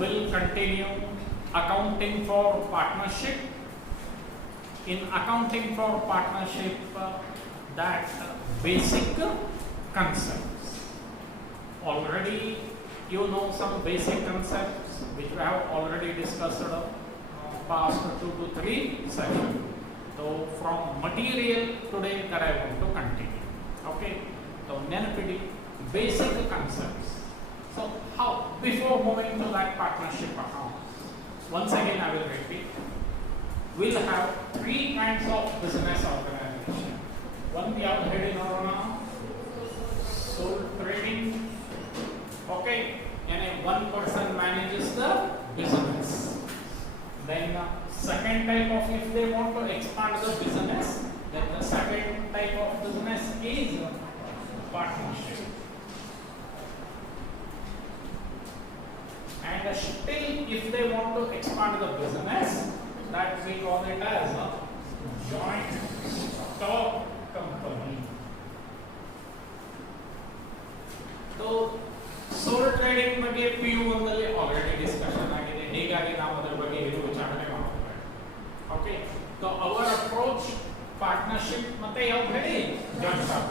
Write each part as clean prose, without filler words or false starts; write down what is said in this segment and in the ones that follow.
will continue accounting for partnership. In accounting for partnership, that basic concepts. Already you know some basic concepts which we have already discussed past 2 to 3 sessions. So from material today that I want to continue. Okay. So nenapidi basic concepts. So how before moving to that partnership account, once again I will repeat. We'll have 3 kinds of business organization. One we have heard in our sole trading. Okay, and one person manages the business. Then second type of, if they want to expand the business, then the second type of business is partnership. And still, if they want to expand the business, that we call it as a joint stock company. So, sole trading ಬಗ್ಗೆ PU1 ನಲ್ಲಿ already discussion ಆಗಿದೆ. ಹೀಗಾಗಿ ನಾವು ಅದರ ಬಗ್ಗೆ ಏನು ವಿಚಾರಣೆ ಮಾಡಬಹುದು. Okay. So our approach partnership ಮತ್ತೆ ಯಾವುದು ಹೇಳಿ joint stock.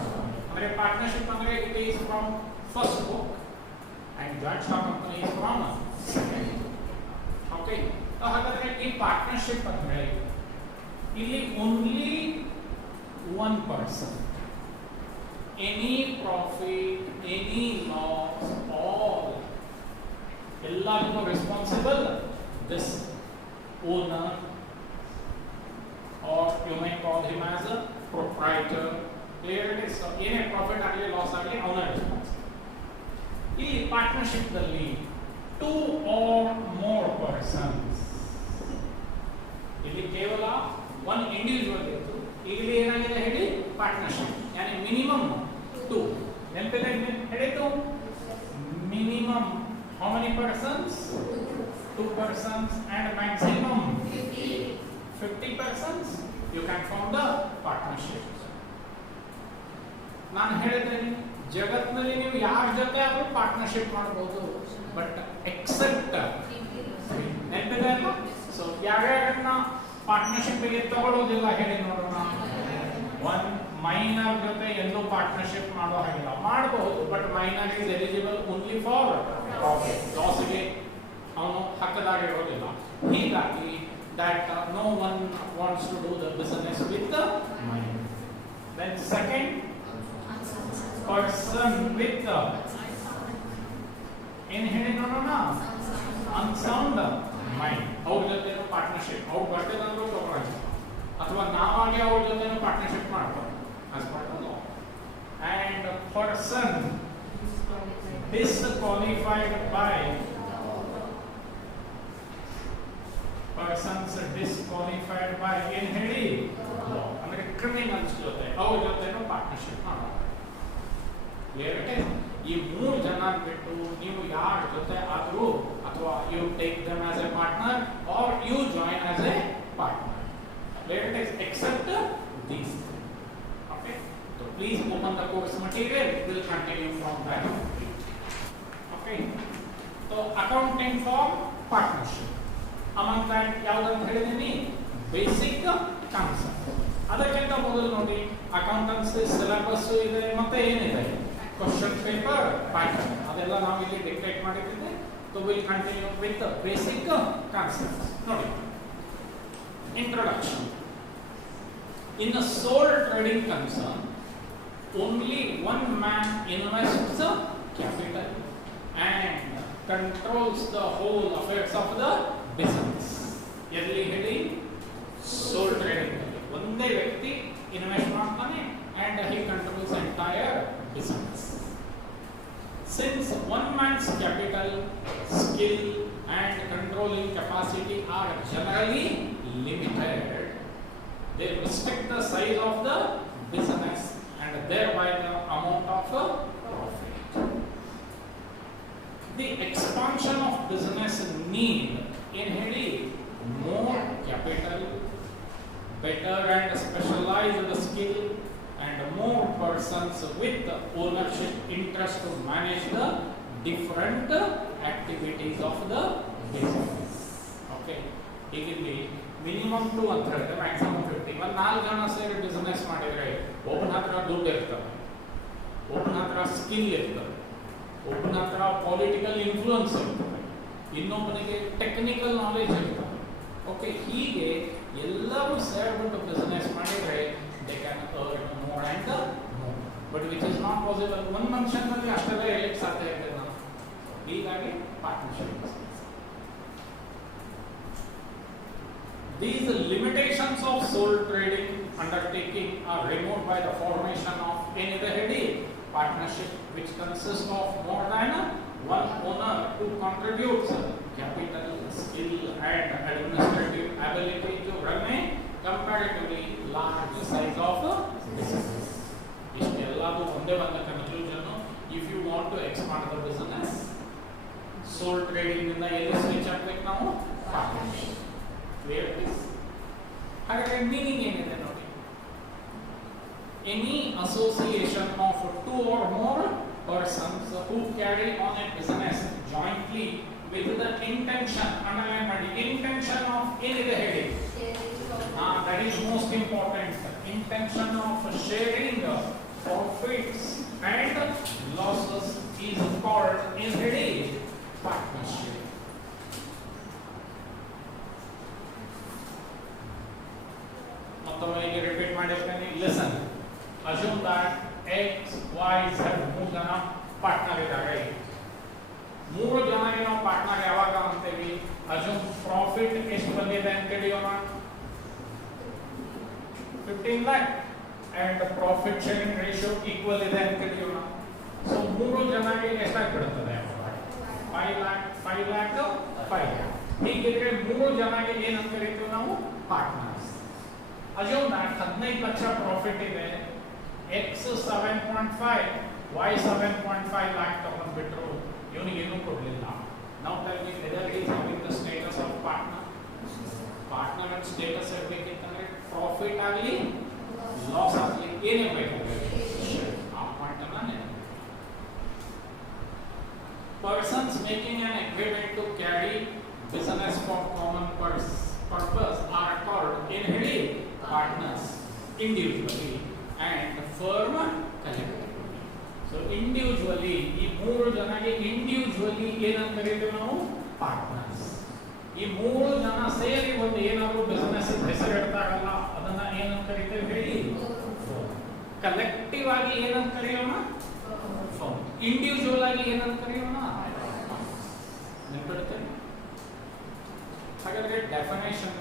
ಅಂದ್ರೆ partnership ಅಂದ್ರೆ it is from first book and joint stock company is from second. Okay. ಹಾಗಾದ್ರೆ ಈ ಪಾರ್ಟ್ನರ್ಶಿಪ್ ಅಂದ್ರೆ ಇಲ್ಲಿ only one person, any profit, any loss, all ಎಲ್ಲರಿಗೂ responsible this owner, are you may call him as a proprietor. ಏನೇ profit ಆಗಲಿ loss ಆಗಲಿ ಅವನ ರೆಸ್ಪಾನ್ಸಿಬಲ್. ಈ ಪಾರ್ಟ್ನರ್ಶಿಪ್ ದಲ್ಲಿ 2 or more persons, ಇಲ್ಲಿ ಕೇವಲ ಒನ್ ಇಂಡಿವಿಜುವಲ್ ಇತ್ತು, ಇಲ್ಲಿ ಏನಾಗಿದೆ ಹೇಳಿ ಪಾರ್ಟ್ನರ್ಶಿಪ್, ಯಾನಿ ಮಿನಿಮಮ್ 2. ನೆನಪಿದೆ ಹೇಳಿದ್ದು minimum how many persons? 2 persons and maximum 50 persons you can form the partnership. ನಾನು ಹೇಳಿದ್ದೇನೆ ಜಗತ್ತಿನಲ್ಲಿ ನೀವು ಯಾರ ಜೊತೆ ಆದರೂ ಪಾರ್ಟ್ನರ್ಶಿಪ್ ಮಾಡಬಹುದು, ಬಟ್ ಎಕ್ಸೆಪ್ಟ್ ನೆನಪಿದೆ ಅಲ್ಲ. ಸೊ ಯಾರ್ಯಾರನ್ನ ಪಾರ್ಟ್ನರ್ಶಿಪ್ ಗೆ ತಗೊಳ್ಳೋದಿಲ್ಲ ಹೇಳಿ ನೋಡೋಣ. ಒನ್ ಮೈನರ್ ಜೊತೆ ಎಲ್ಲೂ ಪಾರ್ಟ್ನರ್ಶಿಪ್ ಮಾಡೋ ಹಾಗಿಲ್ಲ, ಮಾಡಬಹುದು, but minor is eligible only for profit. ಲಾಸ್ಗೆ ಅವನು ಹಕ್ಕದಾಗಿರೋದಿಲ್ಲ. ಹೀಗಾಗಿ that no one wants to do the business with the minor. Then second person with the in ಹೇಳಿ ನೋಡೋಣ ಅನ್ಸೌಂಡ್ ಮೈಂಡ್. ಅವ್ರ ಜೊತೆ ಪಾರ್ಟ್ನರ್ಶಿಪ್ ಅವ್ರು ಬರ್ತದಂದ್ರೂ ತಗೊಳ್ಳೋಣ, ಅಥವಾ ನಾವಾಗೆ ಅವ್ರ ಜೊತೆ ಪಾರ್ಟ್ನರ್ಶಿಪ್ ಮಾಡ್ಬೋದು as part of law. And person disqualified by persons disqualified by in ಹೇಳಿ law, ಅಂದ್ರೆ ಕ್ರಿಮಿನಲ್ಸ್ ಜೊತೆ ಅವ್ರ ಜೊತೆನೂ ಪಾರ್ಟ್ನರ್ಶಿಪ್ ಮಾಡೋಣ. ಈ 3 ಜನ ಬಿಟ್ಟು ನೀವು ಯಾರ ಜೊತೆ ಆದರೂ, ಅಥವಾ you take them as a partner or you join as a partner, let it except these. Okay, so please open the course material, we will continue from that. Okay, so accounting for partnership, among that ಯಾವುದಂತ ಹೇಳಿದೀನಿ basic concept. ಅದಕ್ಕಿಂತ ಮೊದಲು ನೋಡಿ accountancy syllabus ಇದೆ, ಮತ್ತೆ ಏನಿದೆ question paper pattern, ಅದೆಲ್ಲ ನಾವು ಇಲ್ಲಿ ಡಿಕ್ಟೇಟ್ ಮಾಡಿದ್ದೇವೆ. So will continue with basic concepts. ನೋಡಿ, introduction. In the sole trading concern, only one man invests capital and controls the whole affairs of the business. ಎಲ್ಲಿ ಹೇಳಿ ಸೋಲ್ ಟ್ರೇಡಿಂಗ್ ಅಲ್ಲಿ ಒಂದೇ ವ್ಯಕ್ತಿ ಇನ್ವೆಸ್ಟ್ ಮಾಡ್ತಾನೆ and he controls entire business. Since one man's capital, skill and controlling capacity are generally limited, they restrict the size of the business and thereby the amount of profit. The expansion of business need inherently more capital, better and specialized skill, and more persons with ownership interest to manage the different activities of the ಈಗ ಇಲ್ಲಿ ಮಿನಿಮಮ್ 2 ಅಂತ ಹೇಳಿದ್ರೆ ಮ್ಯಾಕ್ಸಿಮಮ್ 50. ಒಂದು 4 ಜನ ಸೇರಿ ಬಿಸ್ನೆಸ್ ಮಾಡಿದ್ರೆ ಒಬ್ಬನ ಹತ್ರ ದುಡ್ಡು ಇರ್ತದೆ, ಒಬ್ಬನ ಹತ್ರ ಸ್ಕಿಲ್ ಇರ್ತದೆ, ಒಬ್ಬನ ಹತ್ರ ಪೊಲಿಟಿಕಲ್ ಇನ್ಫ್ಲೂಯೆನ್ಸ್ ಇರ್ತದೆ, ಇನ್ನೊಬ್ಬನಿಗೆ ಟೆಕ್ನಿಕಲ್ ನಾಲೆಜ್ ಇರ್ತದೆ. ಓಕೆ, ಹೀಗೆ ಎಲ್ಲರೂ ಸೇರ್ಬಿಟ್ಟು ಬಿಸ್ನೆಸ್ ಮಾಡಿದರೆ they can earn more and more. But which is not possible. ಒಂದು ಮನುಷ್ಯನಲ್ಲಿ ಅಷ್ಟೆಲ್ಲ ಹೇಳಕ್ಕೆ ಸಾಧ್ಯ ಇದೆ ನಾವು. ಹೀಗಾಗಿ partnership. These limitations of sole trading undertaking are removed by the formation of any partnership which consists of more than one owner who contributes capital, skill and administrative ability to run a comparatively large size of business. ಇಷ್ಟೆಲ್ಲವೂ ಒಂದೇ ಒಂದು conclusion. If you want to expand the business, sole trading ಇಂದ ಎಲ್ಲಿ switch ಆಗ್ಬೇಕು ನಾವು? Partnership. Clear is? ಹಾಗಾದ್ರೆ meaning ಏನಿದೆ ನೋಡಿ. Any association of 2 or more persons who carry on a business jointly with the intention, underline ಮಾಡಿ, intention of ಏನಿದೆ ಹೇಳಿ? That is most important. Intention of sharing profits and losses is called in partnership. ಮತ್ತೊಮ್ಮೆ ಈಗ ರಿಪೀಟ್ ಮಾಡಿರ್ತೀನಿ. Listen, assume that X, Y, Z 3 ಜನ ಪಾರ್ಟ್ನರ್ ಇದ್ದಾರೆ. 3 ಜನರಿಗೆ ನಾವು ಪಾರ್ಟ್ನರ್ ಯಾವಾಗ ಅಂತೀವಿ? ಅಸ್ಯೂಮ್ ಪ್ರಾಫಿಟ್ ಎಷ್ಟು ಬಂದಿದೆ ಅಂತ ತಿಳಿಯೋಣ, 15 lakh and profit sharing ratio equal ಇದೆ ಅಂತ ತಿಳಿಯೋಣ. ಸೊ 3 ಜನರಿಗೆ ಎಷ್ಟಾಗ್ಬಿಡುತ್ತದೆ? 5 lakh, 5 lakh, 5 lakh. ಹೀಗಿದ್ರೆ 3 ಜನರಿಗೆ ಏನಂತ ಕರೀತೀವಿ ನಾವು? Partners. Assume that 15 lakh profit ಇದೆ, X 7.5, Y 7.5 lakh ತಗೊಂಡ್ಬಿಟ್ರು, ಇವನಿಗೆ ಏನೂ ಕೊಡಲಿಲ್ಲ. ನಾವು tell whether is having the status of partner. Partner and status ಇರಬೇಕಿತ್ತಂದ್ರೆ ಪ್ರಾಫಿಟ್ ಆಗಲಿ ಲಾಸ್ ಆಗಲಿ ಏನಿರಬೇಕು? ಆ ಪಾಯಿಂಟ್ ಅನ್ನ persons making an agreement to carry business for common purpose are called in partners individually and firm collectively. So individually ಈ 3 ಜನರಿಗೆ ಇಂಡಿವಿಜುವಲಿ ಏನಂತ ಕರೀತೀವಿ ನಾವು? ಪಾರ್ಟ್ನರ್ಸ್. ಈ 3 ಜನ ಸೇರಿ ಒಂದು ಏನಾದರೂ ಬಿಸ್ನೆಸ್ ಹೆಸರು ಇಡ್ತಾರಲ್ಲ, ಅದನ್ನ ಏನಂತ ಕರೀತೀವಿ ಹೇಳಿ? ಕಲೆಕ್ಟಿವ್ ಆಗಿ ಏನಂತ ಕರೆಯೋಣ? ಫರ್ಮ್. ಇಂಡಿವಿಜುವಲ್ ಆಗಿ ಏನಂತ ಕರೆಯೋಣ? ನೆನಪಿಡ್ತೇನೆ. ಹಾಗಾದ್ರೆ definition,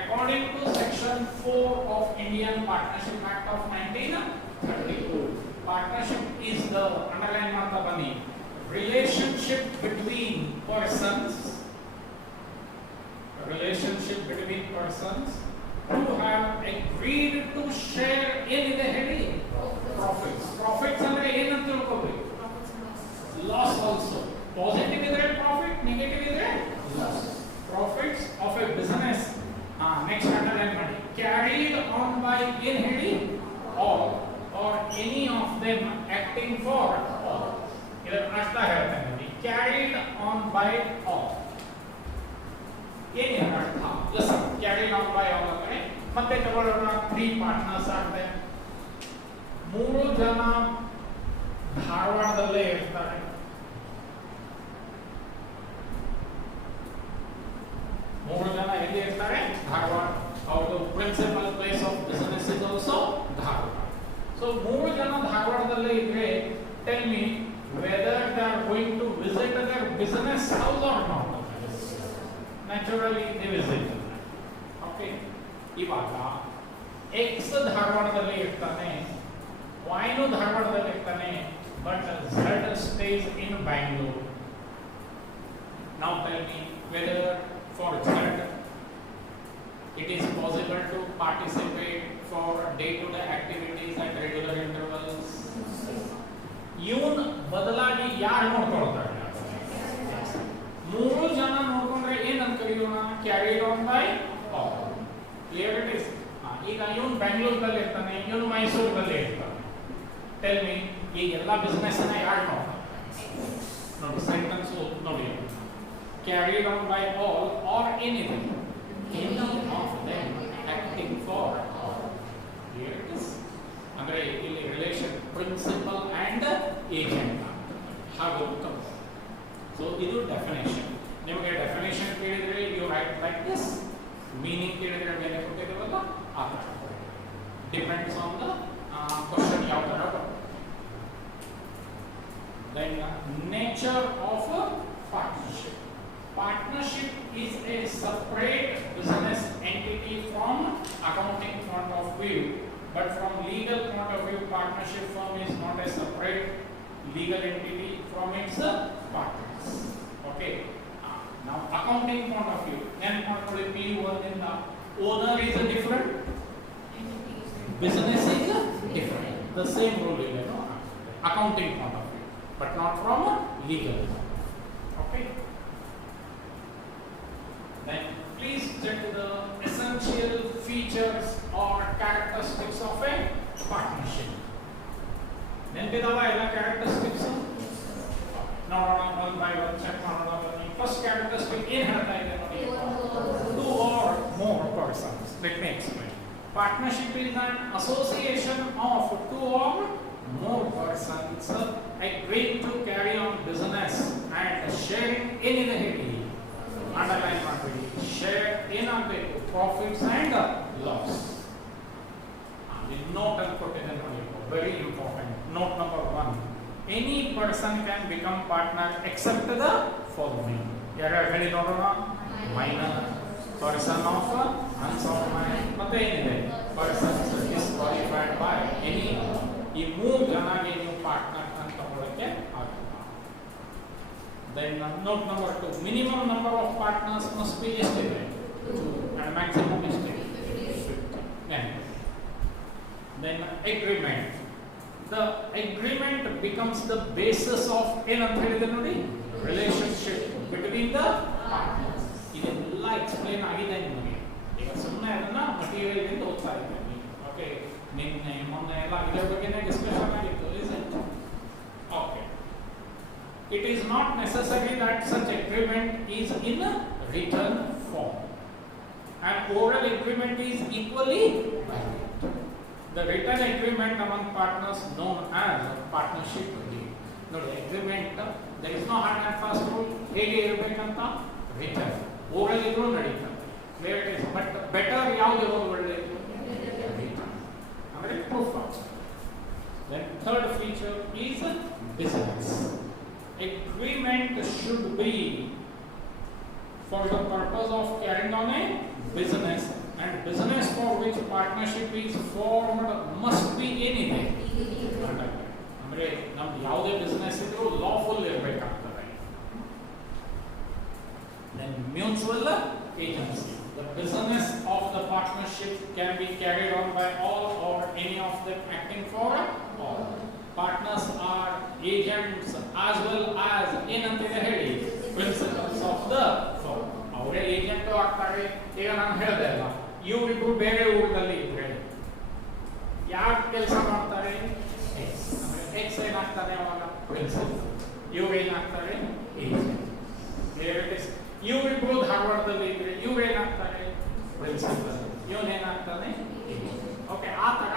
according to section 4 of Indian Partnership Act of 1932, partnership is the, underline marta bani, relationship between persons who have agreed to share in the profits ಅಂದ್ರೆ ಏನಂತ ತಿಳ್ಕೋಬೇಕು? Loss also. Positive ಇದ್ರೆ profit, negative ಇದ್ರೆ loss. Profits of a business, next underline ಮಾಡಿ, carried on by in all or any of them acting for all. ಇದರ ಅರ್ಥ ಹೇಳ್ತೇನೆ ನೋಡಿ. carried on by all ಏನಿದೆ ಅರ್ಥ? listen, carried on by all ಅಂದ್ರೆ ಮತ್ತೆ ತಗೊಳ್ಳೋಣ. 3 ಪಾರ್ಟ್ನರ್ಸ್ ಆಗ್ತಾರೆ. 3 ಜನ ಧಾರವಾಡದಲ್ಲೇ ಇರ್ತಾರೆ. 3 ಜನ ಎಲ್ಲಿ ಇರ್ತಾರೆ? ಧಾರವಾಡ. ಅವ್ರದ್ದು principal place of business is also Dharwad. So 3 ಜನ ಧಾರವಾಡದಲ್ಲೇ ಇದ್ರೆ, tell me whether they are going to visit their business house or not? Naturally they visit. Okay, ಇವಾಗ ಎಕ್ಸ್ ಧಾರವಾಡದಲ್ಲಿ ಇರ್ತಾನೆ, ವಾಯ್ನು ಧಾರವಾಡದಲ್ಲಿ ಇರ್ತಾನೆ, but Z stays in Bangalore. ನಾವು tell me whether for Z it is possible to participate for day-to-day activities at regular intervals. ಇವನ್ ಬದಲಾಗಿ ಯಾರು ನೋಡ್ಕೊಳ್ತಾರೆ? 3 ಜನ ನೋಡ್ಕೊಂಡ್ರೆ ಏನಂತ ಕರೆಯೋಣ? Carried on by all. Clear it is? ಈಗ ಇವನು ಬೆಂಗಳೂರಲ್ಲಿ ಇರ್ತಾನೆ, ಇವನು ಮೈಸೂರಲ್ಲಿ ಇರ್ತಾನೆ. ಟೆಲ್ ಮಿ, ಈಗ ಎಲ್ಲ ಬಿಸ್ನೆಸ್ ಅನ್ನ ಯಾರು ನೋಡ್ತಾರೆ? ನೋಡಿ ಸೆಂಟೆನ್ಸ್ ನೋಡಿ. carried on by all or anything. Any of them acting for all. Here it is. Andre ಇಲ್ಲಿ ರಿಲೇಷನ್ ಪ್ರಿನ್ಸಿಪಲ್ ಅಂಡ್ ಏಜೆಂಟ್ ಹಾಗೆ ಸೊ ಇದು ಡೆಫಿನೇಷನ್. ನಿಮಗೆ ಡೆಫಿನೇಷನ್ ಕೇಳಿದ್ರೆ you write like this, meaning ಕೇಳಿದ್ರೆ ಮೇಲೆ ಕೊಟ್ಟಿದ್ದೀವಲ್ಲ ಆ ಥರ. ಡಿಪೆಂಡ್ಸ್ ಆನ್ ದ ಕ್ವಶನ್ ಯಾವ ಥರ ಬರುತ್ತೆ. Then nature of a partnership. Partnership is a separate business entity from accounting point of view, but from legal point of view, partnership firm is not a separate legal entity from its partners. Okay. Now accounting point of view, then P1 in the owner is a different, business is different. The same rule, you know, accounting point of view, but not from a legal. Okay. Then please check the essential features or characteristics of a partnership. Then bidava ella characteristics ನೋಡೋಣ one by one check ಮಾಡೋಣ. First characteristic ಏನು ಹೇಳ್ತಾ ಇದೆ ನೋಡಿ, two or more persons. Let me explain. Partnership is an association of two or more persons agreeing to carry on business and sharing any underline ಮಾಡ್ತೀವಿ, share ಏನಾಗಬೇಕು profits and loss. Note and ಕೊಟ್ಟಿದೆ ನೋಡಿ, very important. Note number 1. Any person can become partner except the following. ಯಾರ್ಯಾರು ಹೇಳಿ ನೋಡೋಣ. minor, person of unsound mind, ಮತ್ತೆ ಏನಿದೆ persons disqualified by any. ಈ ಮೂರು ಜನಗೆ ನೀವು ಪಾರ್ಟ್ನರ್ ಅಂತ ತಗೊಳ್ಳಕ್ಕೆ ಆಗಲ್ಲ. Then note number 2, minimum number of partners must be estimated and maximum estimated. Then agreement. The agreement becomes the basis of ಏನಂತ ಹೇಳಿದೆ ನೋಡಿ, relationship between the partners. ಇದೆಲ್ಲ ಎಕ್ಸ್ಪ್ಲೇನ್ ಆಗಿದೆ ನಿಮಗೆ. ಈಗ ಸುಮ್ಮನೆ ಅದನ್ನ ಮಟೀರಿಯಲ್ ಇಂದ ಓದ್ತಾ ಇದ್ದೀನಿ. ಓಕೆ, ನಿನ್ನೆ ಮೊನ್ನೆ ಎಲ್ಲ ಇದರ ಬಗ್ಗೆನೇ ಡಿಸ್ಕಷನ್ ಆಗಿತ್ತು, isn't it? Okay. It is not necessary that such agreement is in a written form. An oral agreement is equally valid. The written agreement among partners known as partnership deed. No agreement, there is no hard and fast rule. ಹೇಗೆ ಇರಬೇಕಂತ written. Oral ಇದ್ರೂ ನಡೀತದೆ. Where it is, but better ಯಾವುದು ಇರೋದು ಒಳ್ಳೆಯದು? written. ಅಂದರೆ proof of. Then third feature is business. Agreement should be for the purpose of carrying on a business, and business for which partnership is formed must be anything. ಅಂದರೆ ನಮ್ದು ಯಾವುದೇ ಬಿಸ್ನೆಸ್ ಇದ್ರೂ ಲಾಫುಲ್ ಇರಬೇಕಾಗ್ತದೆ. Then mutual agency. The business of the partnership can be carried on by all or any of them acting for all. Partners are agents as well as ಏನಂತಿದೆ ಹೇಳಿ, principals of the firm. ಅವರೇ ಏಜೆಂಟ್ ಆಗ್ತಾರೆ. ಈಗ ನಾನು ಹೇಳಿದೆ ಅಲ್ಲ, ಇವರಿಬ್ರು ಬೇರೆ ಊರಲ್ಲಿ ಇದ್ರೆ ಯಾರು ಕೆಲಸ ಮಾಡ್ತಾರೆ? ಎಕ್ಸ್ ಏನಾಗ್ತಾರೆ ಅವಾಗ ಪ್ರಿನ್ಸಿಪಲ್, ಇವ್ರು ಏನಾಗ್ತಾರೆ ಏಜೆಂಟ್. ಇವರಿಬ್ರು ಧಾರವಾಡದಲ್ಲಿ ಇದ್ರೆ ಇವ್ರು ಏನಾಗ್ತಾರೆ ಪ್ರಿನ್ಸಿಪಲ್, ಇವನೇನಾಗ್ತಾನೆ ಏಜೆಂಟ್. ಓಕೆ, ಆ ತರ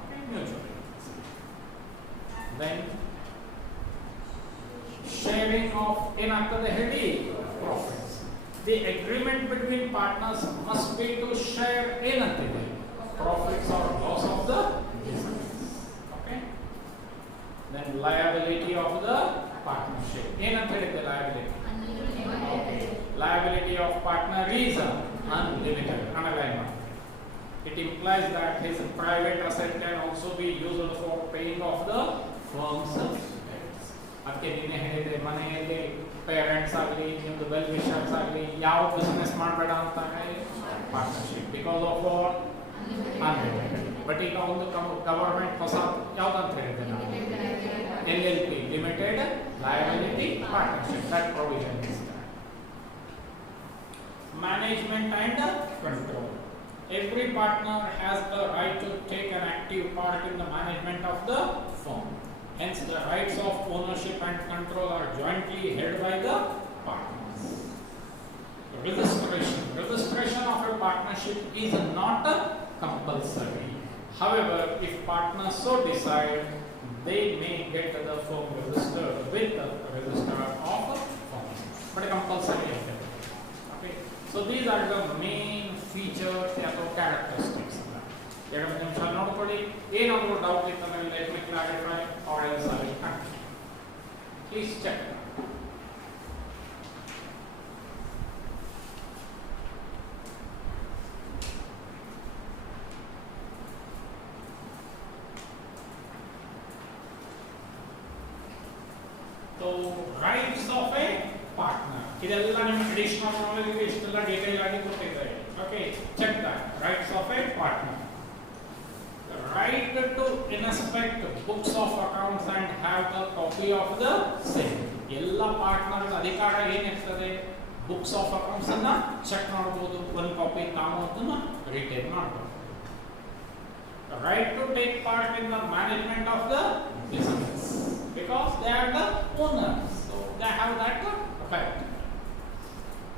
okay, mutual. Then sharing of ಏನಾಗ್ತದೆ ಹೇಳಿ profits. The agreement between partners must be to share ಏನಂತಿದೆ profits or loss of the business. Okay. Then liability of the partnership. ಏನಂತ ಹೇಳಿದೆ liability? Okay. Liability of partner is unlimited. Underline that. It implies that his private asset can also be used for paying off the firm's debts. ಅದಕ್ಕೆ ನೀನೇ ಹೇಳಿದೆ, ಮನೆಯಲ್ಲಿ ಪೇರೆಂಟ್ಸ್ ಆಗಲಿ ನಿಮ್ಮದು well wishers ಆಗಲಿ ಯಾವ ಬಿಸ್ನೆಸ್ ಮಾಡಬೇಡ ಅಂತಾನೆ partnership, because of all unlimited. But ಈಗ ಒಂದು ಗವರ್ಮೆಂಟ್ ಹೊಸ ಯಾವ್ದಂತ ಹೇಳಿದೆ ನಾನು, LLP, limited liability partnership, that provision is management and control. Every partner has the right to take an active part in the management of the firm. Hence, the rights of ownership and control are jointly held by the partners. Registration of a partnership is not compulsory. However, if partners so decide, they may get the firm registered with the registrar of firms. But compulsory is it. Okay. So these are the main features or characteristics. ಏನಾದರೂ ಡೌಟ್ ಇತ್ತಂದ್ರೆ let me clarify or else I will continue. Please check. So rights of a partner. ಇದೆಲ್ಲ ನಿಮ್ಮ additional knowledge ಇಷ್ಟೆಲ್ಲ ಡೀಟೇಲ್ ಆಗಿ ಕೊಟ್ಟಿದ್ದಾರೆ. Okay, check that. Rights of a partner. The right to inspect books of accounts and have the copy of the same. ಎಲ್ಲ ಪಾರ್ಟ್ನರ್ ಅಧಿಕಾರ ಏನಿರ್ತದೆ, books of accounts ಅನ್ನ ಚೆಕ್ ಮಾಡಬಹುದು, ಒಂದು ಕಾಪಿ ತಾವು ಅದನ್ನ ರಿಟೇನ್ ಮಾಡಬಹುದು. The right to take part in the management of the business because they are the owners, so they have that right.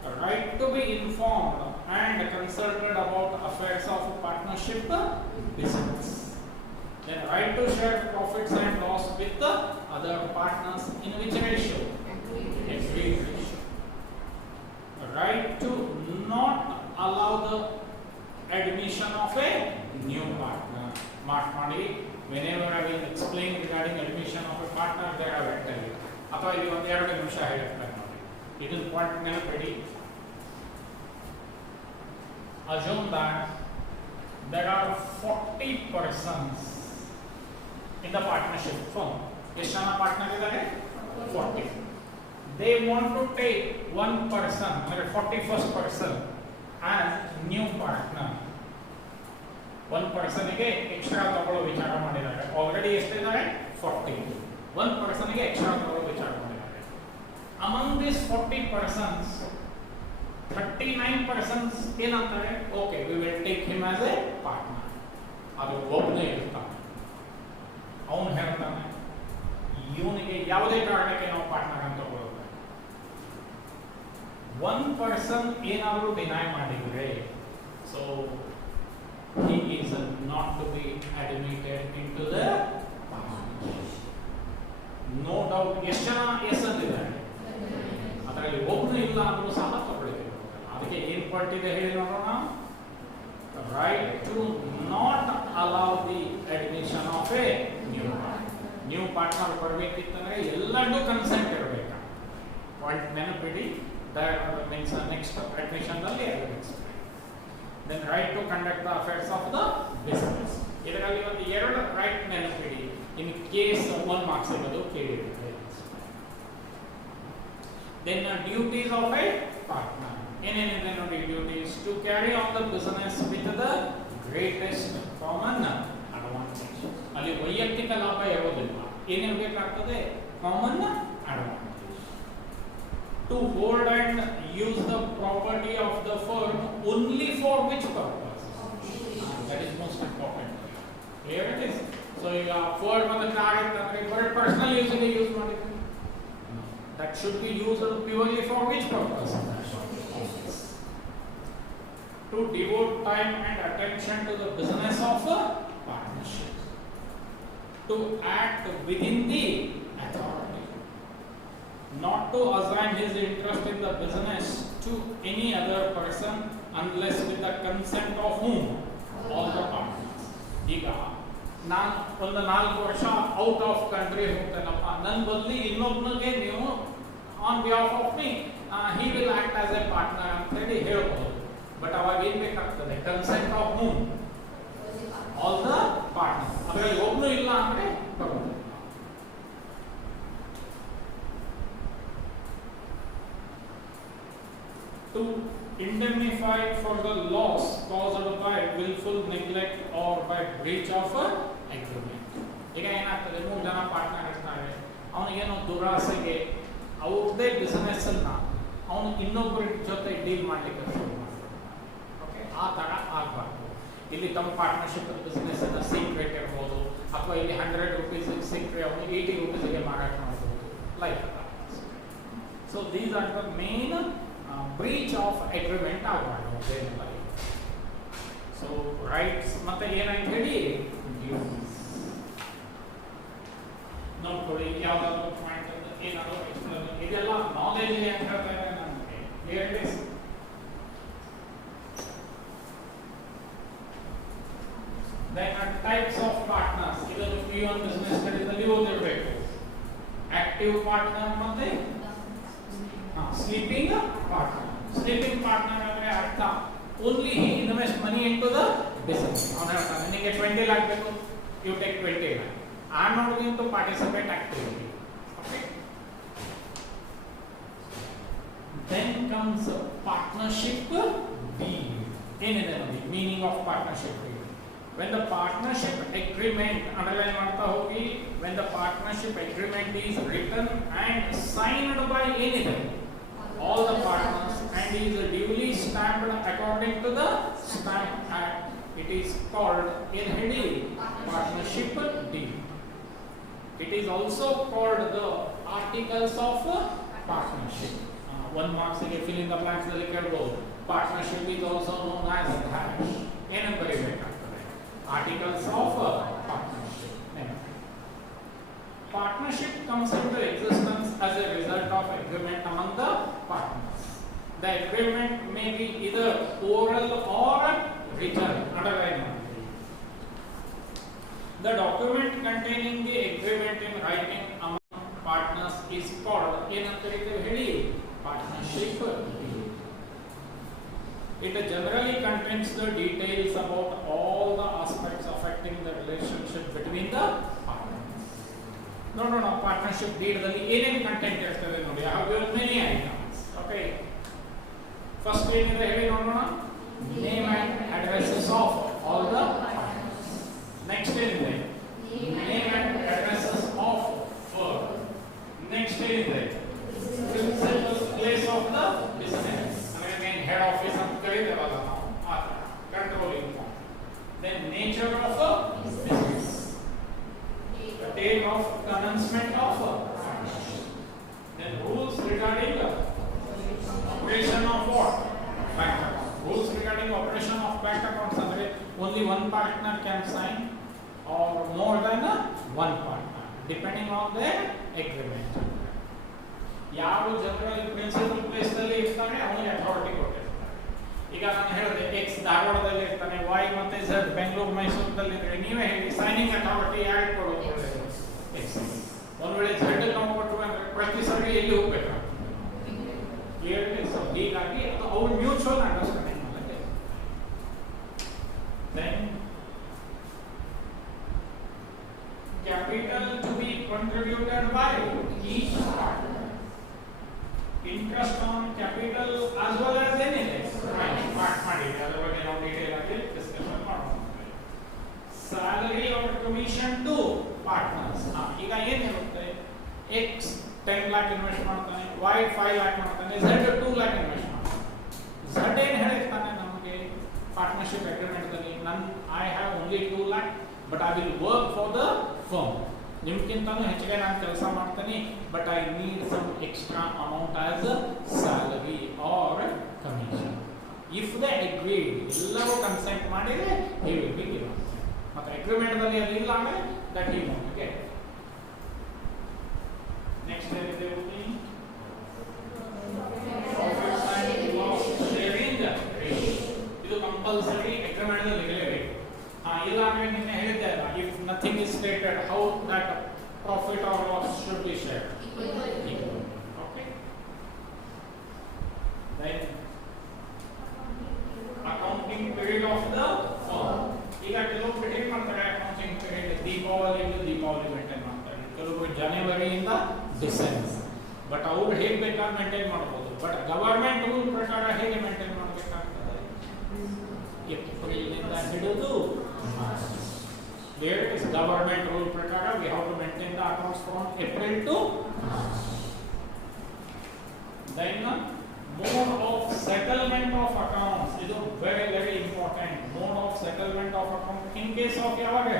The right to be informed and consulted about affairs of partnership business. Then right to share profits and loss with the other partners in which ratio? Agreed ratio. The right to not allow the admission of a new partner. Mark Madi, whenever I will explain regarding admission of a partner, there I will tell you. ಅಥವಾ ಇಲ್ಲಿ ಒಂದು ಎರಡು ನಿಮಿಷ ಹೇಳ್ತಾರೆ ನೋಡಿ. ಇದನ್ನ ಪಾಯಿಂಟ್ ನೆನಪಿಡಿ. Assume that there are 40 persons in the partnership firm. ಎಷ್ಟು ಜನ ಪಾರ್ಟ್ನರ್ ಇದ್ದಾರೆ? 40. They want to take one person, or 41st person as new partner. One person ಗೆ ಎಕ್ಸ್ಟ್ರಾ ತಗೊಳ್ಳೋ ವಿಚಾರ ಮಾಡಿದ್ದಾರೆ. ಆಲ್ರೆಡಿ ಎಷ್ಟಿದ್ದಾರೆ? 40. One person ಗೆ ಎಕ್ಸ್ಟ್ರಾ ತಗೊಳ್ಳೋ ವಿಚಾರ ಮಾಡಿದ್ದಾರೆ. Among these 40 persons, 39 persons ಏನಂತಾರೆ? Okay, we will take him as a partner. ಅದು ಒಬ್ಬನೇ ಇರ್ತಾನೆ. ಅವನು ಹೇಳ್ತಾನೆ ಇವನಿಗೆ ಯಾವುದೇ ಕಾರಣಕ್ಕೆ ನಾವು ಪಾರ್ಟ್ನರ್ ಅಂತ ತಗೊಳ್ಳೋದು. ಒನ್ ಪರ್ಸನ್ ಏನಾದರೂ ಡಿನೈ ಮಾಡಿದ್ರೆ, so he is not to be admitted into the partnership. No doubt. ಎಷ್ಟು ಜನ ಎಸ್ ಅಂದಿದ್ದಾರೆ? ಅದರಲ್ಲಿ ಒಬ್ಬನು ಇಲ್ಲ ಅಂದ್ರೂ ಸಹ ತಗೊಳ್ಳಿಕ್ಕೆ ಅದಕ್ಕೆ ಏನು ಪಟ್ಟಿದೆ ಹೇಳಿ ನೋಡೋಣ. Right to not allow the admission of a new partner ಬರಬೇಕಿತ್ತಂದ್ರೆ ಎಲ್ಲರೂ ಕನ್ಸೆಂಟ್ ಇರಬೇಕು. ಪಾಯಿಂಟ್ ನೆನಪಿಡಿ. that means next admission ನಲ್ಲಿ then right to conduct the affairs of the business. ಇದರಲ್ಲಿ ಒಂದು ಎರಡು ರೈಟ್ ನೆನಪಿಡಿ. in case 1 marks ಇರೋದು ಕೇಳಿರುತ್ತೆ. then duties of a partner. ಏನೇನಿದೆ ನೋಡಿ duties? to carry on the business with the greatest common advantage. ಅಲ್ಲಿ ವೈಯಕ್ತಿಕ ಲಾಭ ಇರೋದಿಲ್ಲ. ಏನಿರಬೇಕಾಗ್ತದೆ? Common advantage. to hold and use the property of the firm only for which purpose? That is most important. Clear it is? So firm and the car for personal use they use ಮಾಡಿದ್ರೆ that should be used purely for which purpose? To devote time and attention to the business of a partnership. To act within the authority. Not to assign his interest in the business to any other person unless with the consent of whom? All the partners. ಈಗ ನಾನು ಒಂದು 4 ವರ್ಷ out of country ಹೋಗ್ತೇನಪ್ಪ, ನನ್ನ ಬದಲಿ ಇನ್ನೊಬ್ಬನಿಗೆ ನೀವು on behalf of me he will act as a partner ಅಂತ ಹೇಳಿ ಹೇಳ್ಬೋದು. ಬಟ್ ಅವಾಗ ಏನ್ ಬೇಕಾಗ್ತದೆ? Consent of whom? All the partner. ಅದರಲ್ಲಿ ಒಬ್ಬನು ಇಲ್ಲ ಅಂದ್ರೆ ಬರೋದು. To indemnify for the loss caused by willful neglect or by breach of agreement. ಈಗ ಏನಾಗ್ತದೆ? 3 ಜನ ಪಾರ್ಟ್ನರ್ ಇರ್ತಾರೆ. ಅವನಿಗೇನೋ ದುರಾಸೆಗೆ ಅವ್ರದೇ ಬಿಸ್ನೆಸ್ ಅನ್ನ ಅವನು ಇನ್ನೊಬ್ಬರ ಜೊತೆ ಡೀಲ್ ಮಾಡ್ಲಿಕ್ಕೆ ಶುರು ಮಾಡ್ತಾರೆ. ಓಕೆ, ಆ ಥರ ಆಗಬಾರ್ದು. ಇಲ್ಲಿ ತಮ್ಮ ಪಾರ್ಟ್ನರ್ಶಿಪ್ ಬಿಸ್ನೆಸ್ ಅನ್ನ ಸೀಕ್ರೆಟ್ ಇರ್ಬೋದು, ಅಥವಾ ಇಲ್ಲಿ 100 ರೂಪೀಸ್ ಸಿಕ್ಕರೆ ಅವನು 80 ರೂಪೀಸ್ಗೆ ಮಾರಾಟ ಮಾಡ್ಬೋದು, like. So these are the main breach of agreement ಆಗಬಾರ್ದು ಏನಿಲ್ಲ. ಸೊ ರೈಟ್ಸ್ ಮತ್ತೆ ಏನಾಯ್ತು ಹೇಳಿ ಡ್ಯೂಟೀಸ್ ನೋಡ್ಕೊಳ್ಳಿ. ಯಾವ್ದಾದ್ರು ಪಾಯಿಂಟ್ ಏನಾದ್ರು ಇದೆಲ್ಲ ನಾಲೆಜ್ ಅಂತ ಹೇಳ್ತಾ ಇದ್ದಾರೆ ನಮಗೆ clearly. Then types of partners. ಇದನ್ನು P1 business studies ಅಲ್ಲಿ ಓದಿರಬೇಕು. Active partner ಮತ್ತೆ sleeping partner. Sleeping partner ಅಂದ್ರೆ ಅರ್ಥ only he invest money into the business. ಅವನು ಹೇಳ್ತಾನೆ ನಿನಗೆ 20 lakh ಬೇಕು, you take 20 lakh. I am not going to participate actively. Okay. Then comes partnership deed. ಏನಿದೆ ನೋಡಿ meaning of partnership deed. When the partnership agreement, underline ಮಾಡ್ತಾ ಹೋಗಿ, when the partnership agreement is written and signed by anyone, all the partners, and is duly stamped according to the Stamp Act, it is called in Hindi partnership deed. It is also called the articles of partnership. One marks again, fill in the blanks the liquor. Partnership is also known as hash. ಏನಂತ ಬರೀಬೇಕಾಗ್ತದೆ? Articles of partnership. Partnership comes into existence as a result of agreement among the partners. The agreement may be either oral or written. Underline. The document containing the agreement in writing among partners is called partnership deed. It generally contains the details about all the aspects affecting the relationship between the partners. No, partnership deed ಅಲ್ಲಿ ಏನೇನು ಕಂಟೆಂಟ್ ಇರ್ತದೆ ನೋಡಿ. I have given many items. Okay. First ಏನಿದೆ ಹೇಳಿ ನೋಡೋಣ. Name and addresses of all the partners. Next ಏನಿದೆ? Name and addresses of firm. Next ಏನಿದೆ? Principal place of the business. Head office ಅಂತ ಕರೀತೇವಲ್ಲ ನಾವು, ಆ ಥರ controlling firm. Then nature of a business, the date of commencement of a partnership. Then rules regarding operation of what? Bank account. Rules regarding operation of bank accounts ಅಂದ್ರೆ only one partner can sign or more than one partner depending on their agreement. ಯಾರು general principal place ನಲ್ಲಿ ಇರ್ತಾನೆ ಅವನಿಗೆ ಅಥಾರಿಟಿ ಕೊಟ್ಟಿರ್ತಾರೆ. ಈಗ ನಾನು ಹೇಳಿದೆ ಎಕ್ಸ್ ಧಾರವಾಡದಲ್ಲಿ ಇರ್ತಾನೆ, ವೈ ಮತ್ತೆ ಝೆಡ್ ಬೆಂಗಳೂರು ಮೈಸೂರಲ್ಲಿ ಇದ್ರೆ ನೀವೇ ಹೇಳಿ ಸೈನಿಂಗ್ ಅಥಾರಿಟಿ ಯಾರಿಗೆ ಕೊಡೋದು? ಎಕ್ಸ್. ಒಂದು ವೇಳೆ ಝೆಡ್ ನಾವು ಕೊಟ್ಟರು ಅಂದ್ರೆ ಪ್ರತಿ ಸರಿ ಎಲ್ಲಿ ಹೋಗ್ಬೇಕಾಗ್ತದೆ? ಸೊ ಹೀಗಾಗಿ ಅದು ಅವ್ರ ಮ್ಯೂಚುವಲ್ ಅಂಡರ್ಸ್ಟ್ಯಾಂಡಿಂಗ್ ಮಾಡಕ್ಕೆ. Then capital to be contributed by each partner. Interest on capital as well as anything. Part ಮಾಡಿದೆ, ಅದರ ಬಗ್ಗೆ ನಾವು ಡೀಟೇಲ್ ಆಗಿ ಡಿಸ್ಕಷನ್ ಮಾಡೋಣ. Salary or commission to partners. ಈಗ ಏನಿರುತ್ತೆ? X 10 lakh ಇನ್ವೆಸ್ಟ್ ಮಾಡ್ತಾನೆ, Y 5 lakh ಮಾಡ್ತಾನೆ, Z 2 lakh ಇನ್ವೆಸ್ಟ್ ಮಾಡ್ತಾನೆ. Z ಏನು ಹೇಳ್ತಾನೆ ನಮಗೆ ಪಾರ್ಟ್ನರ್ಶಿಪ್ ಅಗ್ರಿಮೆಂಟ್ ಅಲ್ಲಿ, I have only 2 lakh but I will work for the firm. ನಿಮ್ಗಿಂತನೂ ಹೆಚ್ಚಿಗೆ ನಾನು ಕೆಲಸ ಮಾಡ್ತೀನಿ, but I need some extra amount as salary or commission. If they agreed, ಎಲ್ಲರೂ ಕನ್ಸೆಂಟ್ ಮಾಡಿದ್ರೆ ಹಿ ವಿಲ್ ಬಿ ಗಿವನ್. ಮತ್ತೆ ಅಗ್ರಿಮೆಂಟ್ದಲ್ಲಿ ಅದು ಇಲ್ಲ ಅಂದರೆ that he want to get. Next ಏನಿದೆ ನೋಡಿ, ಶೇರಿಂಗ್ ಇದು ಕಂಪಲ್ಸರಿ ಅಗ್ರಿಮೆಂಟ್ದಲ್ಲಿ ಇರಲೇಬೇಕು. ಇಲ್ಲ ಅಂದ್ರೆ ನಿನ್ನೆ ಹೇಳಿದ್ದೆ ಅಲ್ಲ, if nothing is stated how that profit or loss should be shared. Okay. Then accounting period of the firm. ಈಗ ಕೆಲವೊಬ್ರು ಹೇಗೆ ಮಾಡ್ತಾರೆ ಅಕೌಂಟಿಂಗ್ ಪೀರಿಯಡ್? ದೀಪಾವಳಿಯಿಂದ ದೀಪಾವಳಿ ಮೇಂಟೈನ್ ಮಾಡ್ತಾರೆ, ಕೆಲವೊಬ್ರು ಜನವರಿಯಿಂದ ಡಿಸೆಂಬರ್. ಬಟ್ ಅವ್ರು ಹೇಗೆ ಬೇಕಾದ್ರೆ ಮೇಂಟೈನ್ ಮಾಡ್ಬೋದು, ಬಟ್ ಗವರ್ಮೆಂಟ್ ರೂಲ್ ಪ್ರಕಾರ ಹೇಗೆ ಮೇಂಟೈನ್ ಮಾಡಬೇಕಾಗ್ತದೆ? ಏಪ್ರಿಲ್ನಿಂದ ಹಿಡಿದು there is government rule prakara we have to maintain the accounts from April to March. Then mode of settlement of accounts is very important. Mode of settlement of account in case of yavaga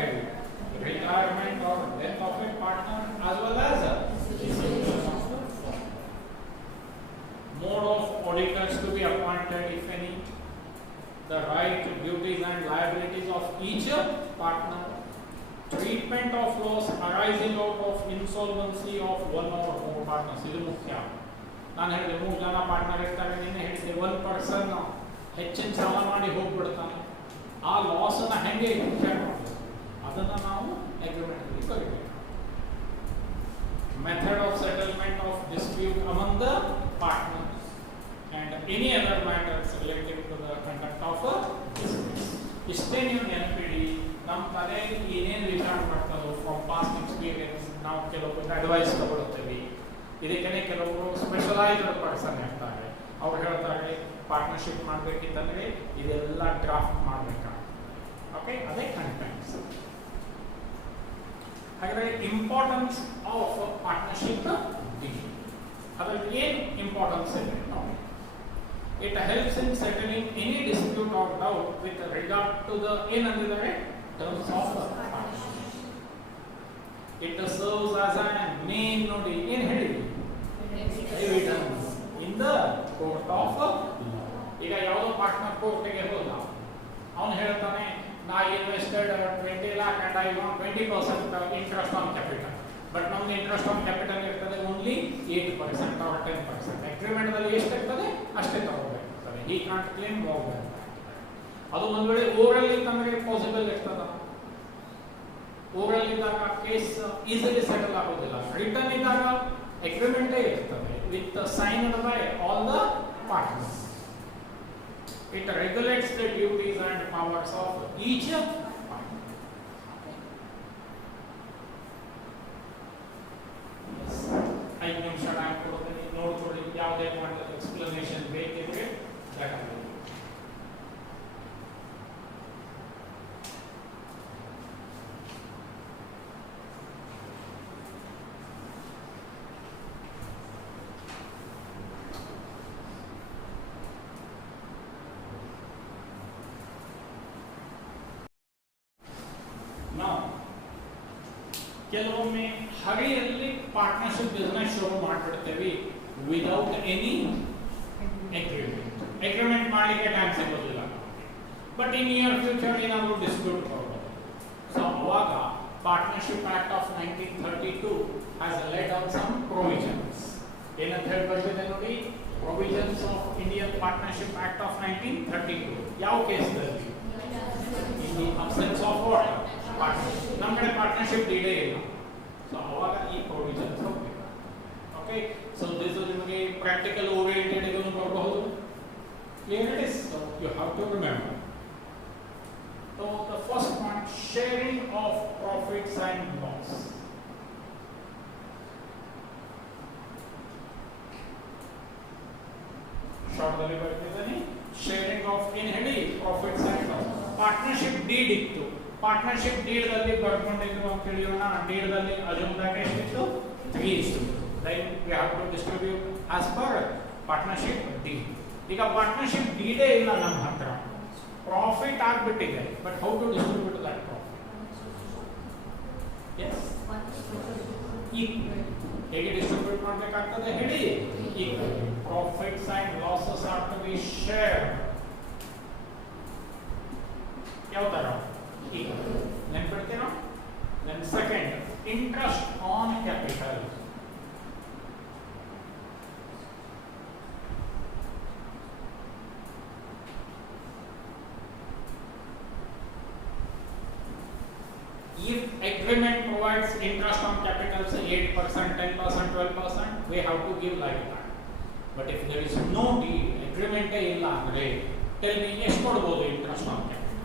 retirement or death of a partner as well as dissolution of the firm. mode of auditors to be appointed, if any, the right, duties and liabilities of each partner, treatment of loss arising out of insolvency of one or more partners. ಇದು ಮುಖ್ಯ. ನಾನು ಹೇಳಿದೆ 3 ಜನ ಪಾರ್ಟ್ನರ್ ಇರ್ತಾರೆ, ನಿನ್ನೆ ಹೇಳಿದೆ 1 ಪರ್ಸನ್ ಹೆಚ್ಚಿನ ಸಾಲ ಮಾಡಿ ಹೋಗ್ಬಿಡ್ತಾನೆ, ಆ ಲಾಸ್ ಅನ್ನ ಹೆಂಗೆ ಶೇರ್ ಮಾಡೋದು ಅದನ್ನ ನಾವು ಅಗ್ರಿಮೆಂಟ್ ಅಲ್ಲಿ ಕರಿಬೇಕು. Method of settlement of dispute among the partners and any other matters related to the conduct of a business. ಇಷ್ಟೇ ನೀವು ನೆನಪಿಡಿ. ನಮ್ಮ ತಲೆಯಲ್ಲಿ ಏನೇನು ವಿಚಾರ ಮಾಡ್ತದೋ ಫ್ರಮ್ ಪಾಸ್ಟ್ ಎಕ್ಸ್ಪೀರಿಯನ್ಸ್ ನಾವು ಕೆಲವೊಂದು ಅಡ್ವೈಸ್ ತಗೊಳ್ತೇವೆ. ಇದಕ್ಕೆ ಕೆಲವರು ಸ್ಪೆಷಲೈಸ್ಡ್ ಪರ್ಸನ್ ಇರ್ತಾರೆ, ಅವ್ರು ಹೇಳ್ತಾರೆ ಪಾರ್ಟ್ನರ್ಶಿಪ್ ಮಾಡಬೇಕಿತ್ತಂದ್ರೆ ಇದೆಲ್ಲ ಡ್ರಾಫ್ಟ್ ಮಾಡಬೇಕಾಗುತ್ತೆ. ಓಕೆ, ಅದೇ ಕಂಟೆಂಟ್ಸ್. ಹಾಗಾದರೆ ಇಂಪಾರ್ಟೆನ್ಸ್ ಆಫ್ ಪಾರ್ಟ್ನರ್ಶಿಪ್ ಡೀಲ್, ಅದರಲ್ಲಿ ಏನು ಇಂಪಾರ್ಟೆನ್ಸ್ ಇದೆ ನೋಡಿ. It helps in settling any dispute or doubt with regard to the terms of partnership. It serves as a main evidence in the court of law. ಈಗ ಯಾವುದೋ ಪಾರ್ಟ್ನರ್ ಕೋರ್ಟ್ಗೆ ಹೋದ, ಅವನು ಹೇಳ್ತಾನೆ ನಾ invested 20 lakh and I want 20% interest on capital. But ನಮ್ದು interest on capital ಇರ್ತದೆ only 8% or 10%. Agreement ಅಲ್ಲಿ ಎಷ್ಟು ಇರ್ತದೆ ಅಷ್ಟೇ ತಗೋಬೇಕಾಗ್ತದೆ. He can't claim more than that. ಅದು ಒಂದು ವೇಳೆ ಓರಲ್ ಇತ್ತಂದ್ರೆ ಪಾಸಿಬಲ್ ಇರ್ತದ. ಓರಲ್ ಇದ್ದಾಗ ಕೇಸ್ ಈಸಿಲಿ ಸೆಟಲ್ ಆಗೋದಿಲ್ಲ. ರಿಟರ್ನ್ ಇದ್ದಾಗ ಅಗ್ರಿಮೆಂಟೇ ಇರ್ತದೆ with signed by all the partners. It regulates the duties and powers of each. 5 ನಿಮಿಷ ಟೈಮ್ ಕೊಡ್ತೀನಿ, ನೋಡ್ಕೊಳ್ಳಿ. ಯಾವುದೇ ಮಾಡಲು ಎಕ್ಸ್ಪ್ಲನೇಷನ್ ಬೇಕಿದ್ರೆ ಬೇಕಾಗುತ್ತೆ. ನಾವು ಕೆಲವೊಮ್ಮೆ ಹರಿಯಲ್ಲಿ ಪಾರ್ಟ್ನರ್ಶಿಪ್ ಬಿಸ್ನೆಸ್ ಶುರು ಮಾಡಿಬಿಡ್ತೇವೆ ವಿದೌಟ್ ಎನಿ ಅಗ್ರಿಮೆಂಟ್. ಅಗ್ರಿಮೆಂಟ್ ಮಾಡಲಿಕ್ಕೆ ಟೈಮ್ ಸಿಗೋದಿಲ್ಲ. ಬಟ್ ಇನ್ ನಿಯರ್ ಫ್ಯೂಚರ್ ಏನಾದರೂ ಡಿಸ್ಪ್ಯೂಟ್ ಬರೋದು. ಸೊ ಅವಾಗ partnership act of 1932 has led on some provisions. ಏನಂತ ಹೇಳಿ ಬರ್ತಿದೆ ನೋಡಿ, provisions of Indian partnership act of 1932. ಯಾವ ಕೇಸ್ದಲ್ಲಿ? In the absence of what partnership. ನಮ್ಮ ಕಡೆ ಪಾರ್ಟ್ನರ್ಶಿಪ್ ಡೀಡೇ ಇಲ್ಲ. ಸೊ ಅವಾಗ ಈ ಪ್ರೊವಿಷನ್ಸ್ ಹೋಗಬೇಕು. ಓಕೆ, ಸೊ ದಿಸ್ ನಿಮಗೆ ಪ್ರಾಕ್ಟಿಕಲ್ ಓರಿಯೆಂಟೆಡ್ ಇದನ್ನು ನೋಡಬಹುದು. Here it is. So you have to remember. So the first one, sharing of profits and loss. ಶಾರ್ಟ್ದಲ್ಲಿ ಬರ್ತಿದ್ದಾನೆ. ಶೇರಿಂಗ್ ಆಫ್ ಇನ್ ಹೇಳಿ profits and loss. Partnership deed ಇತ್ತು. ಪಾರ್ಟ್ನರ್ಶಿಪ್ ಡೀಡ್ ದಲ್ಲಿ ಬರ್ಕೊಂಡಿದ್ರು ಅಂತ ಹೇಳಿಯೋಣ. ಡೀಡ್ ದಲ್ಲಿ ಅಜುಮ್ದಾಗ ಎಷ್ಟಿತ್ತು? 3:2. Then we have to distribute as per partnership deed. ಈಗ ಪಾರ್ಟ್ನರ್ಶಿಪ್ ಡೀಡೇ ಇಲ್ಲ ನಮ್ಮ ಹತ್ರ, ಪ್ರಾಫಿಟ್ ಆಗ್ಬಿಟ್ಟಿದೆ. But how to distribute that profit? Yes, ಹೇಗೆ ಡಿಸ್ಟ್ರಿಬ್ಯೂಟ್ ಮಾಡಬೇಕಾಗ್ತದೆ ಹೇಳಿ? Equally. Profits and losses are to be share. ಯಾವ ತರ? ಈಕ್ವಲಿ. ನೆನ್ಪಿಡ್ತೀರಾ? Then second, interest on capital. If agreement provides interest on capital, say 8%, 10%, 12%, we have to give like that. But if there is no deed, agreement illa andre, tell me, ಎಷ್ಟು ಕೊಡಬಹುದು interest on capital?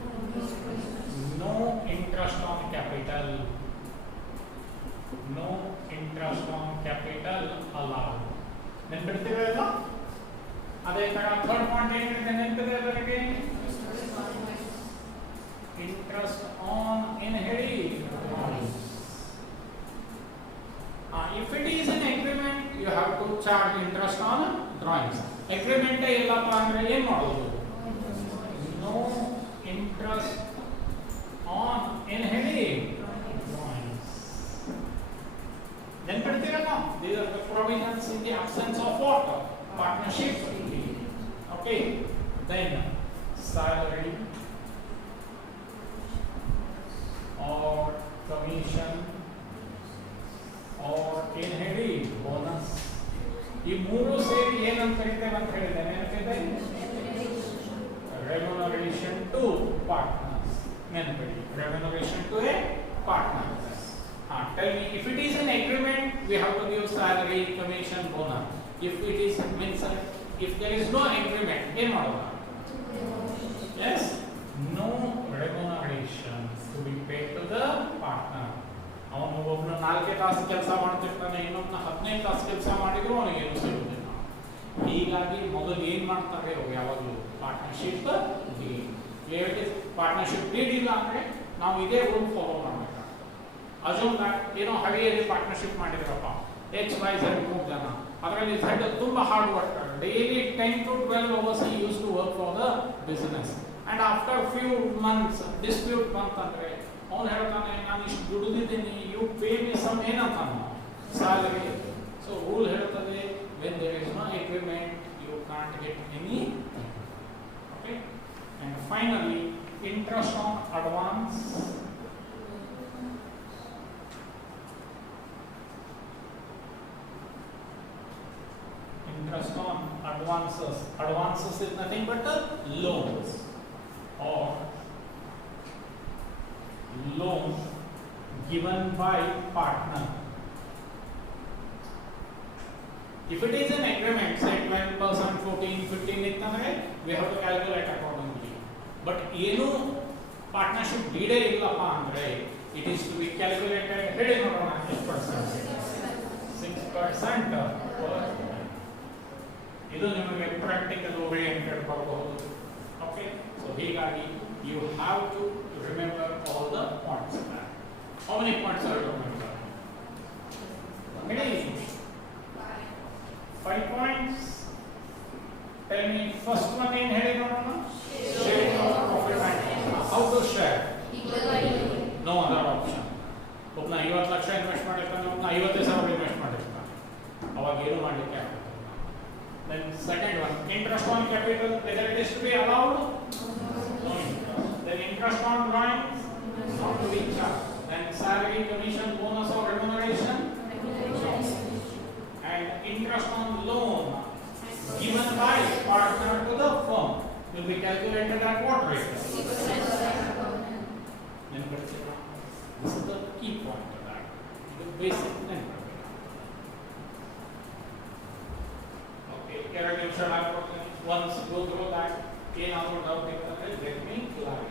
No interest on capital. No interest on capital allowed. ನೆನ್ಪಿಡ್ತೀವಲ್ಲ? ಅದೇ ತರ third point ಏನಿದೆ ನೆನಪಿದೆ ಅವರಿಗೆ? Interest on in ಹೇಳಿ. If it is an agreement, you have to charge interest on drawings. Agreement ಇಲ್ಲಪ್ಪ ಅಂದ್ರೆ ಏನು ಮಾಡೋದು? No interest on in ಹೇಳಿ drawings. ನೆನ್ಪಿಡ್ತೀರಲ್ಲ? These are the provisions in the absence of what? Partnership. partnership deed. Okay, then salary or commission or ಏನು ಹೇಳಿ ಬೋನಸ್, ಈ ಮೂರು ಸೇರಿ ಏನಂತ ಕರಿತೇವೆ ಅಂತ ಹೇಳಿದ್ದೇನೆ, ನೆನಪಿದೆ? Remuneration to partners. ನೆನಪಿಡಿ, remuneration to a partner. Tell me, if it is an agreement, we have to give salary, commission, bonus. If it is means, if there is no agreement, ಏನು ಮಾಡೋದು? Yes, no remuneration to be paid to the partner. ಅವನು ಒಬ್ಬನು 4 ತಾಸು ಕೆಲಸ ಮಾಡ್ತಿರ್ತಾನೆ, ಇನ್ನೊಬ್ಬನ 15 ತಾಸು ಕೆಲಸ ಮಾಡಿದ್ರು ಅವನಿಗೇನು ಸಿಗುವುದಿಲ್ಲ. ಹೀಗಾಗಿ ಮೊದಲು ಏನು ಮಾಡ್ತಾರೆ ಯಾವಾಗಲೂ ಪಾರ್ಟ್ನರ್ಶಿಪ್ ಡೀಡ್. ಪಾರ್ಟ್ನರ್ಶಿಪ್ ಡೀಡ್ ಇಲ್ಲ ಅಂದರೆ ನಾವು ಇದೇ ರೂಲ್ ಫಾಲೋ ಮಾಡಬೇಕಾಗ್ತದೆ. ಅಜೂಮ್ ಏನೋ ಹಳ್ಳಿಯಲ್ಲಿ ಪಾರ್ಟ್ನರ್ಶಿಪ್ ಮಾಡಿದ್ರಪ್ಪ, XYZ 3 ಜನ, ಅದರಲ್ಲಿ Z ತುಂಬಾ ಹಾರ್ಡ್ ವರ್ಕರ್, ಡೈಲಿ 10 to 12 hours he used to work for the business, and after few months dispute ಬಂತಂದ್ರೆ ಅವನು ಹೇಳ್ತಾನೆ ನಾನು ಇಷ್ಟು ದುಡಿದಿದ್ದೀನಿ, ಯು ಪೇ ಮಿ ಸಮ್ ಏನಂತಾನ ಸ್ಯಾಲರಿ. ಸೊ ರೂಲ್ ಹೇಳ್ತದೆ when there is no agreement you can't get anything. Okay, and finally interest on advance. Interest on advances. Advances is nothing but loans or loan given by partner. If it is an agreement, say 12%, 14, 15 ಇತ್ತಂದ್ರೆ we have to calculate accordingly. But ಏನು ಪಾರ್ಟ್ನರ್ಶಿಪ್ ಡೀಡೇ ಇಲ್ಲಪ್ಪ ಅಂದ್ರೆ it is to be calculated ಹೇಳಿ ನೋಡೋಣ ಎಷ್ಟು ಪರ್ಸೆಂಟ್, 6%. ಇದು ನಿಮಗೆ ಪ್ರಾಕ್ಟಿಕಲ್ ಓರಿಯೆಂಟೆಡ್ ಬರಬಹುದು. ಓಕೆ, ಸೊ ಹೀಗಾಗಿ you have to remember all the points. How many points are you remember? Many. 5 points. Tell me, first one in heading on sharing of profit and how to share? No other option. ಒಬ್ಬನ 50 ಲಕ್ಷ ಇನ್ವೆಸ್ಟ್ ಮಾಡಿರ್ತಾನೆ, ಒಬ್ಬನ 55,000 ಇನ್ವೆಸ್ಟ್ ಮಾಡಿರ್ತಾನೆ, ಅವಾಗ ಏನು ಮಾಡಲಿಕ್ಕೆ ಆಗುತ್ತೆ. Then second one, interest on capital, whether it is to be allowed? No interest. Then interest on drawings, not to be charged. Then salary, commission, bonus or remuneration? No. And interest on loan given by partner to the firm will be calculated at what rate? 6%. This is the key point of that. The basic number. Okay, once go through that, ಏನಾದರೂ ಡೌಟ್ ಇರ್ತದೆ let me clarify.